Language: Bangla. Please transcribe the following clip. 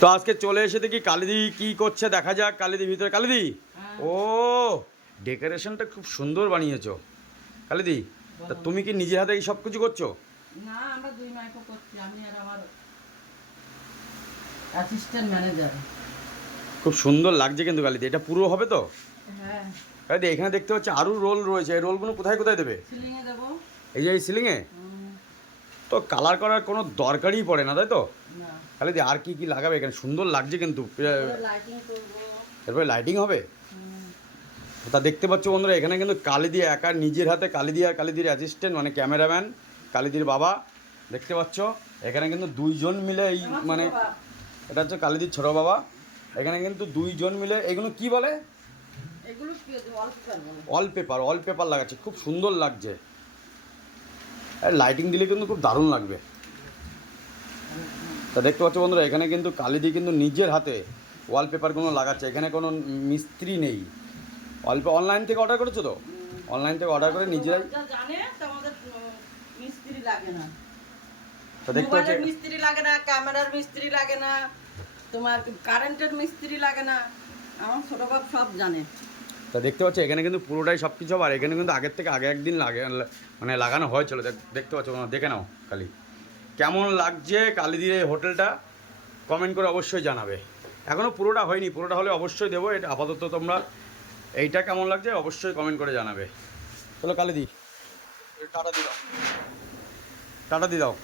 তো আজকে চলে এসে দেখি কালিদি কি করছে দেখা যাক। কালিদি ভিতরে কালিদি? ও ডেকোরেশনটা খুব সুন্দর বানিয়েছো। কালিদি তা তুমি কি নিজের হাতে এই সব কিছু করছ? না আমরা দুই মাইকো করছি আমি আর আমার অ্যাসিস্ট্যান্ট ম্যানেজার খুব সুন্দর লাগছে কিন্তু কালিদি এটা পুরো হবে তো? হ্যাঁ। কালিদি এখানে দেখতে পাচ্ছি আরও রোল রয়েছে এই রোলগুলো কোথায় কোথায় দেবে? সিলিংয়ে দেবো। এই যে এই সিলিংয়ে? তো কালার করার কোনো দরকারই পড়ে না তাই তো? না। কালিদি আর কি কি লাগাবে? এখানে সুন্দর লাগছে কিন্তু। লাইটিং এরপরে লাইটিং হবে? তা দেখতে পাচ্ছ বন্ধুরা এখানে কিন্তু কালিদি একা নিজের হাতে কালিদি আর কালিদির অ্যাসিস্ট্যান্ট মানে ক্যামেরাম্যান কালিদির বাবা। দেখতে পাচ্ছ এখানে কিন্তু দুইজন মিলে এই মানে এটা হচ্ছে কালিদির ছোট বাবা। এখানে কিন্তু দুইজন মিলে এগুলো কি বলে? অল পেপার অল পেপার লাগাচ্ছে। খুব সুন্দর লাগছে। লাইটিং দিলে কিন্তু খুব দারুণ লাগবে। তা দেখতে পাচ্ছ বন্ধুরা এখানে কিন্তু কালিদি কিন্তু নিজের হাতে ওয়ালপেপারগুলো লাগাচ্ছে। এখানে কোনো মিস্ত্রি নেই। অল্প অনলাইন থেকে অর্ডার করেছ তো? অনলাইন থেকে অর্ডার করে নিজেরাই যা জানে আমাদের মিস্ত্রি লাগে না। তো দেখতে পাচ্ছি মিস্ত্রি লাগে না ক্যামেরার মিস্ত্রি লাগে না তোমার কারেন্টের মিস্ত্রি লাগে না। আমার ছোট বাপ সব জানে। তা দেখতে পাচ্ছি এখানে কিন্তু পুরোটাই সব কিছু আর এখানে কিন্তু আগের থেকে আগে একদিন লাগে মানে লাগানো হয়েছিল। দেখতে পাচ্ছ দেখে নাও কালি কেমন লাগছে কালিদির এই হোটেলটা? কমেন্ট করে অবশ্যই জানাবে। এখনও পুরোটা হয়নি পুরোটা হলে অবশ্যই দেবো। এটা আপাতত তোমরা এইটা কেমন লাগছে অবশ্যই কমেন্ট করে জানাবে। চলো কালিদি। টাটা দি দাও। টাটা দি দাও।